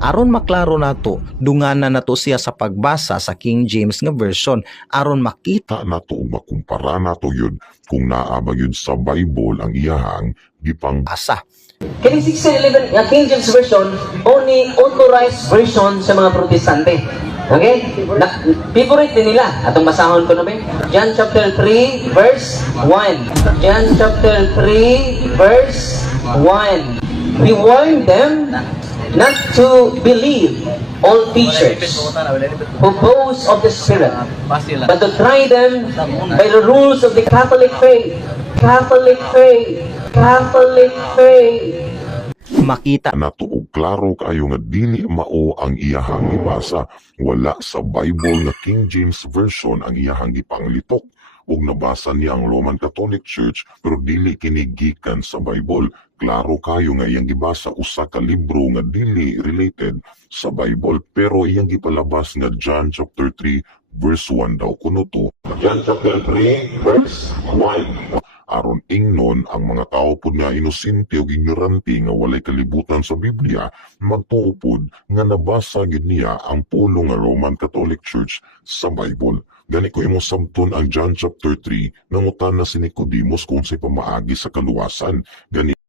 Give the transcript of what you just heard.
Aron maklaro nato, dungana nato siya sa pagbasa sa King James nga version aron makita ta nato ug makumpara nato yun kung naa ba yun sa Bible ang iyahang gipang asa. Kini 1611 nga King James Version only authorized version sa mga protestante. Okay? Na, favorite din nila. Atong basahon ko na ba? John chapter 3 verse 1. John chapter 3 verse 1. We warn them not to believe all teachers who boast of the Spirit, but to try them by the rules of the Catholic faith. Catholic faith. Catholic faith. Makita nato og klaro kayo nga dili mao ang iyahang gibasa wala sa Bible nga King James version ang iyahang gipanglitok ug nabasa niya ang Roman Catholic Church pero dili kini gikan sa Bible. Klaro kayo nga iyang gibasa usa ka libro nga dili related sa Bible. Pero iyang gipalabas nga John chapter 3 verse 1 daw. Kuno to? John chapter 3 verse 1 aron ingnon ang mga tao pud nga inosente ug ignorante nga walay kalibutan sa Biblia magtuo pud nga nabasa gid niya ang pulo nga Roman Catholic Church sa Bible gani ko imong sabton ang John chapter 3 nangutan na si Nicodemus kung say pamaagi sa kaluwasan. Gani